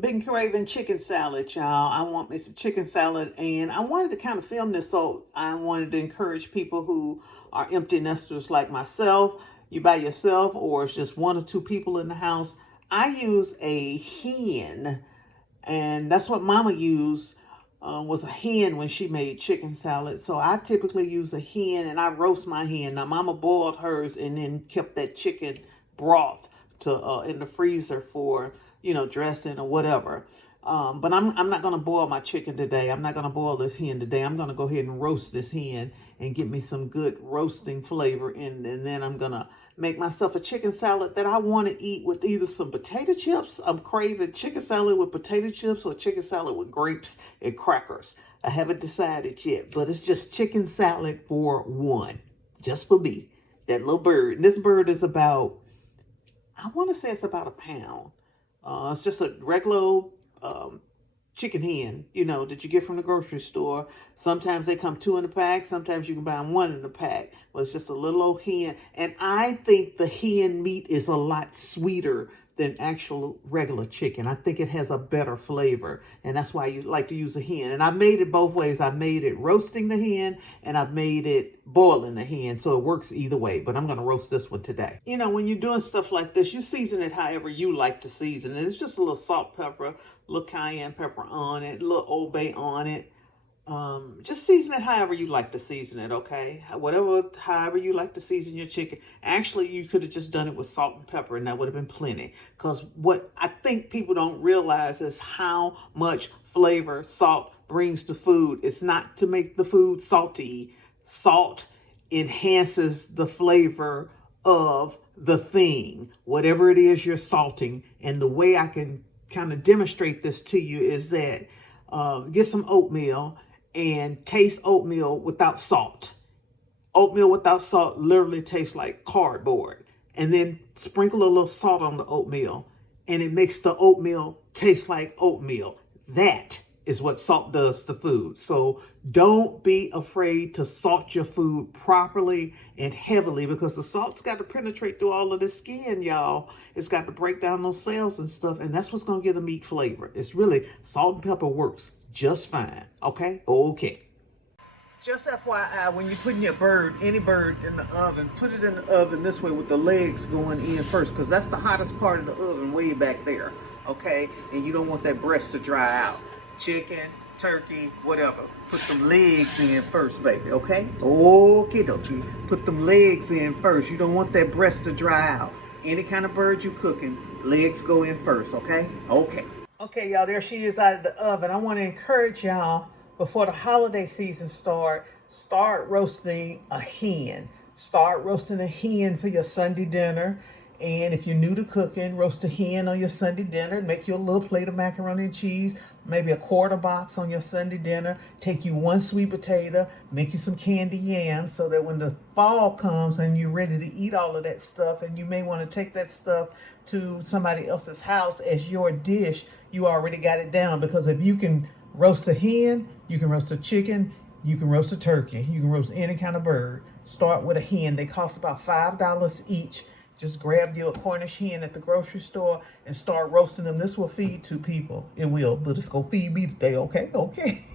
Been craving chicken salad, y'all. I want me some chicken salad, and I wanted to kind of film this, so I wanted to encourage people who are empty nesters like myself. You by yourself, or it's just one or two people in the house. I use a hen, and that's what Mama used. Was a hen when she made chicken salad. So I typically use a hen, and I roast my hen. Now Mama boiled hers and then kept that chicken broth to in the freezer for dressing or whatever. But I'm not gonna boil my chicken today. I'm not gonna boil this hen today. I'm gonna go ahead and roast this hen and get me some good roasting flavor in, and then I'm gonna make myself a chicken salad that I want to eat with either some potato chips. I'm craving chicken salad with potato chips or chicken salad with grapes and crackers. I haven't decided yet, but it's just chicken salad for one, just for me. That little bird. And this bird is about, I want to say it's about a pound. It's just a regular chicken hen, that you get from the grocery store. Sometimes they come two in a pack. Sometimes you can buy one in a pack. Well, it's just a little old hen. And I think the hen meat is a lot sweeter than actual regular chicken. I think it has a better flavor. And that's why you like to use a hen. And I made it both ways. I made it roasting the hen, and I've made it boiling the hen. So it works either way. But I'm going to roast this one today. When you're doing stuff like this, you season it however you like to season it. It's just a little salt, pepper, a little cayenne pepper on it, a little Old Bay on it. Just season it however you like to season it, okay? However you like to season your chicken. Actually, you could have just done it with salt and pepper, and that would have been plenty. Because what I think people don't realize is how much flavor salt brings to food. It's not to make the food salty. Salt enhances the flavor of the thing, whatever it is you're salting. And the way I can kind of demonstrate this to you is that get some oatmeal and taste oatmeal without salt. Oatmeal without salt literally tastes like cardboard. And then sprinkle a little salt on the oatmeal, and it makes the oatmeal taste like oatmeal. That is what salt does to food. So don't be afraid to salt your food properly and heavily, because the salt's got to penetrate through all of the skin, y'all. It's got to break down those cells and stuff, and that's what's going to give the meat flavor. It's really, salt and pepper works just fine. Okay? Okay. Just FYI, when you're putting your any bird in the oven, put it in the oven this way with the legs going in first, because that's the hottest part of the oven, way back there. Okay? And you don't want that breast to dry out. Chicken, turkey, whatever. Put some legs in first, baby, okay? Okay, dokie. Put them legs in first. You don't want that breast to dry out. Any kind of bird you cooking, legs go in first, okay? Okay. Okay, y'all, there she is out of the oven. I want to encourage y'all, before the holiday season start roasting a hen. Start roasting a hen for your Sunday dinner. And if you're new to cooking, roast a hen on your Sunday dinner. Make you a little plate of macaroni and cheese, maybe a quarter box on your Sunday dinner. Take you one sweet potato, make you some candy yams, so that when the fall comes and you're ready to eat all of that stuff, and you may want to take that stuff to somebody else's house as your dish, you already got it down. Because if you can roast a hen, you can roast a chicken, you can roast a turkey, you can roast any kind of bird. Start with a hen. They cost about $5 each. Just grab you a Cornish hen at the grocery store and start roasting them. This will feed two people. It will, but it's going to feed me today, okay? Okay.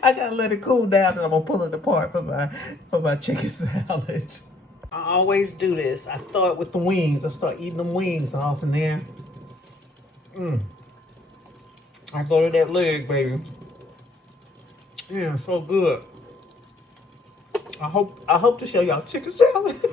I got to let it cool down, and I'm going to pull it apart for my chicken salad. I always do this. I start with the wings. I start eating them wings off in there. I go to that leg, baby. Yeah, so good. I hope to show y'all chicken salad.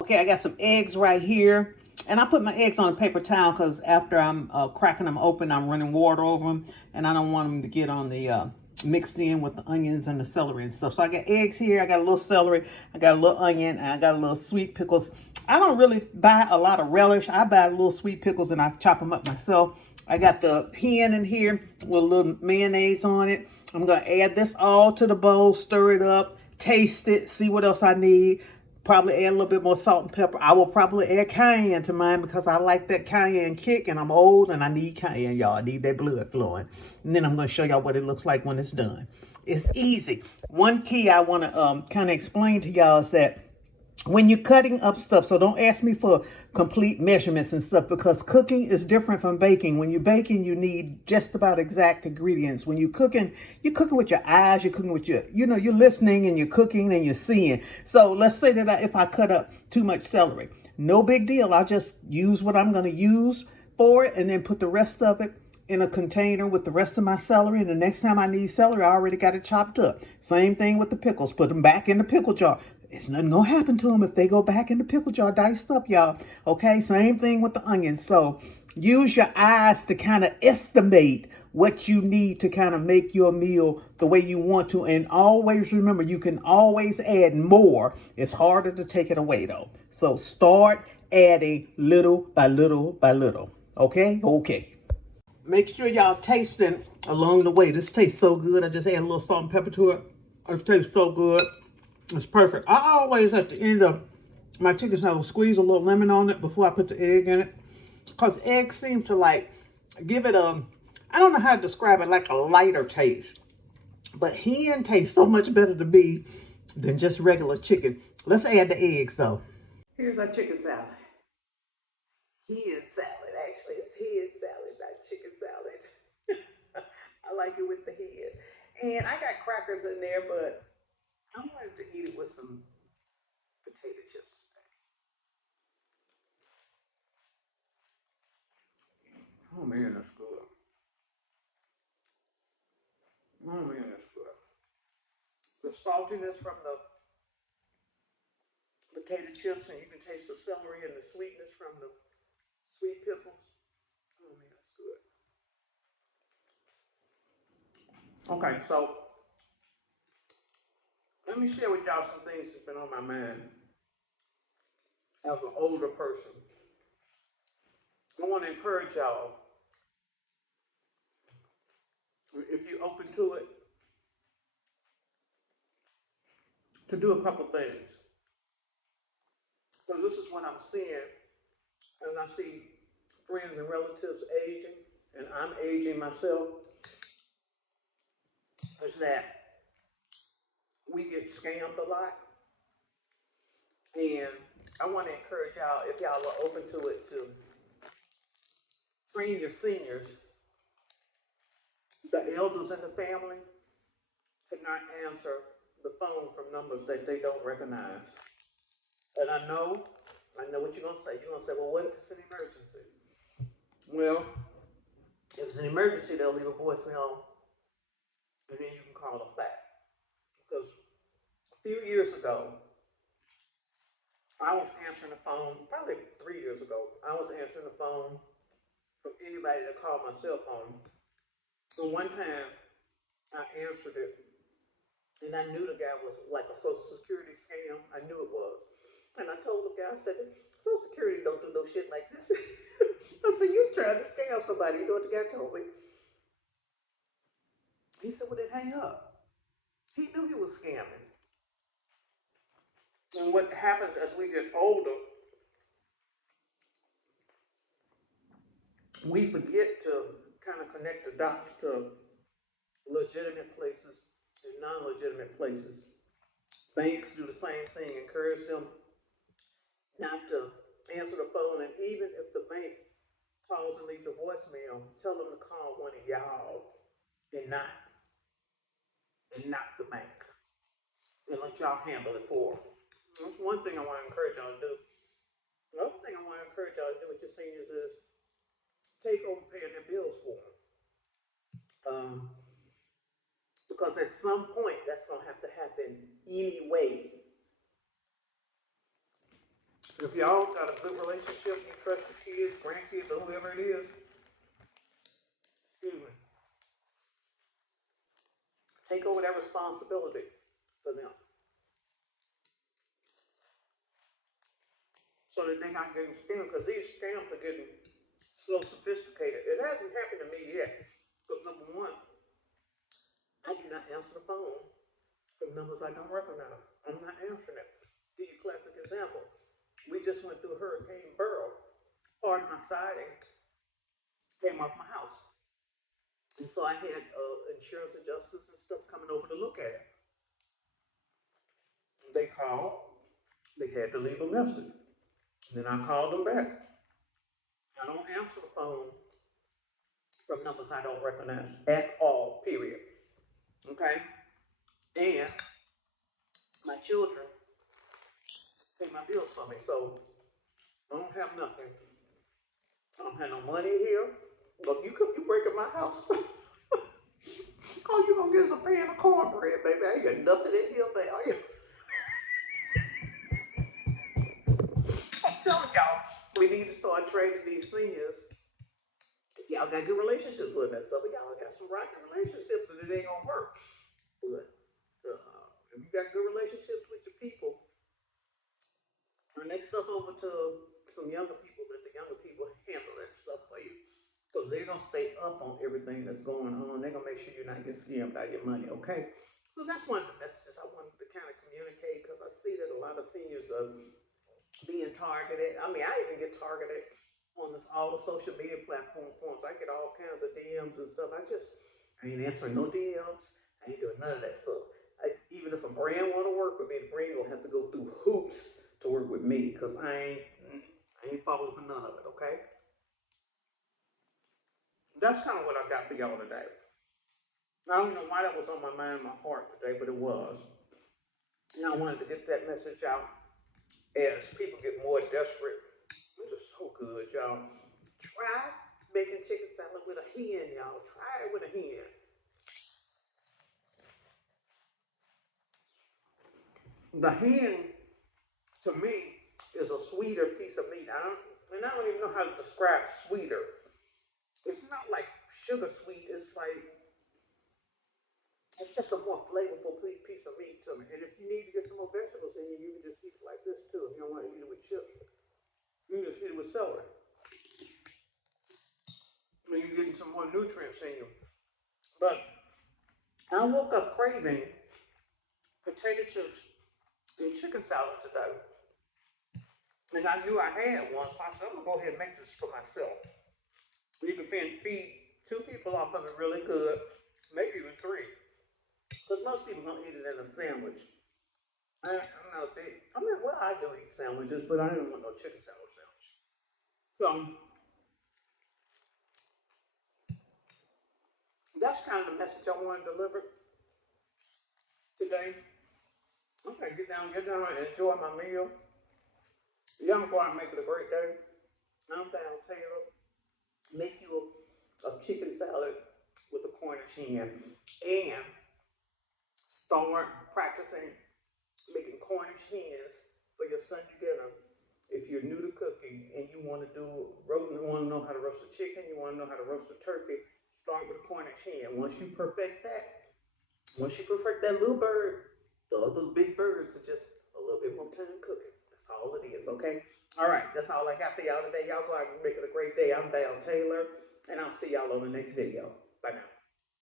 Okay, I got some eggs right here. And I put my eggs on a paper towel because after I'm cracking them open, I'm running water over them. And I don't want them to get on the mixed in with the onions and the celery and stuff. So I got eggs here. I got a little celery. I got a little onion. And I got a little sweet pickles. I don't really buy a lot of relish. I buy little sweet pickles and I chop them up myself. I got the hen in here with a little mayonnaise on it. I'm going to add this all to the bowl, stir it up, taste it, see what else I need. Probably add a little bit more salt and pepper. I will probably add cayenne to mine because I like that cayenne kick, and I'm old and I need cayenne, y'all. I need that blood flowing. And then I'm going to show y'all what it looks like when it's done. It's easy. One key I want to kind of explain to y'all is that when you're cutting up stuff. So don't ask me for complete measurements and stuff, because cooking is different from baking. When you're baking, you need just about exact ingredients. When you're cooking with your eyes, you're cooking with your, you're listening and you're cooking and you're seeing. So let's say that if I cut up too much celery, no big deal. I'll just use what I'm going to use for it and then put the rest of it in a container with the rest of my celery. And the next time I need celery, I already got it chopped up. Same thing with the pickles. Put them back in the pickle jar. It's nothing gonna happen to them if they go back in the pickle jar diced up, y'all. Okay, same thing with the onions. So use your eyes to kind of estimate what you need to kind of make your meal the way you want to. And always remember, you can always add more. It's harder to take it away though. So start adding little by little by little. Okay? Okay. Make sure y'all tasting along the way. This tastes so good. I just add a little salt and pepper to it. It tastes so good. It's perfect. I always, at the end of my chicken salad, squeeze a little lemon on it before I put the egg in it. Because eggs seem to like give it a, I don't know how to describe it, like a lighter taste. But hen tastes so much better to me than just regular chicken. Let's add the eggs though. Here's our chicken salad. Hen salad. Actually, it's hen salad, not chicken salad. I like it with the head. And I got crackers in there, but I wanted to eat it with some potato chips today. Oh man, that's good. Oh man, that's good. The saltiness from the potato chips, and you can taste the celery and the sweetness from the sweet pickles. Oh man, that's good. Okay, so let me share with y'all some things that's been on my mind as an older person. I want to encourage y'all, if you're open to it, to do a couple things. Because this is what I'm seeing as I see friends and relatives aging, and I'm aging myself, is that we get scammed a lot. And I want to encourage y'all, if y'all are open to it, to train your seniors, the elders in the family, to not answer the phone from numbers that they don't recognize. And I know what you're going to say. You're going to say, well, what if it's an emergency? Well, if it's an emergency, they'll leave a voicemail and then you can call them back. Because a few years ago, I was answering the phone, probably 3 years ago, I was answering the phone from anybody that called my cell phone. So one time, I answered it, and I knew the guy was like a Social Security scam. I knew it was. And I told the guy, I said, Social Security don't do no shit like this. I said, you trying to scam somebody. You know what the guy told me? He said, well, then hang up. He knew he was scamming. And what happens as we get older, we forget to kind of connect the dots to legitimate places and non-legitimate places. Banks do the same thing, encourage them not to answer the phone, and even if the bank calls and leaves a voicemail, tell them to call one of y'all and not the bank, and let y'all handle it for them. That's one thing I want to encourage y'all to do. The other thing I want to encourage y'all to do with your seniors is take over paying their bills for them. Um, because at some point that's going to have to happen anyway. If y'all got a good relationship, you trust your kids, grandkids, or whoever it is, excuse me, take over that responsibility for them so that they're not getting scammed, because these scams are getting so sophisticated. It hasn't happened to me yet. Because number one, I do not answer the phone from numbers I don't recognize. I'm not answering it. Give you a classic example. We just went through Hurricane Burrow. Part of my siding came off my house. And so I had insurance adjusters and stuff coming over to look at it. They called. They had to leave a message. Then I called them back. I don't answer the phone from numbers I don't recognize at all, period. Okay? And my children pay my bills for me, so I don't have nothing. I don't have no money here. Look, you breaking my house. All you gonna get is a pan of cornbread, baby. I ain't got nothing in here there. I'm telling y'all, we need to start training these seniors. Y'all got good relationships with us. Some of y'all got some rocky relationships and it ain't gonna work. But if you got good relationships with your people, turn that stuff over to some younger people. Let the younger people handle that stuff for you. Because they're going to stay up on everything that's going on. They're going to make sure you're not getting scammed out of your money, okay? So that's one of the messages I wanted to kind of communicate because I see that a lot of seniors are being targeted. I mean, I even get targeted on all the social media platforms. I get all kinds of DMs and stuff. I ain't answering no DMs. I ain't doing none of that stuff. Even if a brand want to work with me, the brand gonna have to go through hoops to work with me because I ain't falling for none of it. Okay, that's kind of what I got for y'all today. I don't know why that was on my mind and my heart today, but it was. And I wanted to get that message out as people get more desperate. This is so good, y'all. Try making chicken salad with a hen, y'all. Try it with a hen. The hen, to me, is a sweeter piece of meat. I don't even know how to describe sweeter. It's not like sugar sweet. It's just a more flavorful piece of meat to me. And if you need to get some more vegetables in you, you can just eat it like this too. If you don't want to eat it with chips, you can just eat it with celery. And you're getting some more nutrients in you. But I woke up craving potato chips and chicken salad today. And I knew I had one, so I said, I'm gonna go ahead and make this for myself. You can feed two people off of it really good, maybe even three. Because most people don't eat it in a sandwich. I'm not a big, I mean, well, I do eat sandwiches, but I don't want no chicken salad sandwich. So that's kind of the message I want to deliver today. Okay, get down and enjoy my meal. Y'all go out and make it a great day. I'm Val Taylor. Make you a chicken salad with a Cornish hen and start practicing making Cornish hens for your Sunday dinner. If you're new to cooking and you want to know how to roast a chicken, you want to know how to roast a turkey, start with a Cornish hen. Once you perfect that little bird, the other big birds are just a little bit more time cooking. That's all it is, okay? All right, that's all I got for y'all today. Y'all go out and make it a great day. I'm Val Taylor, and I'll see y'all on the next video. Bye now.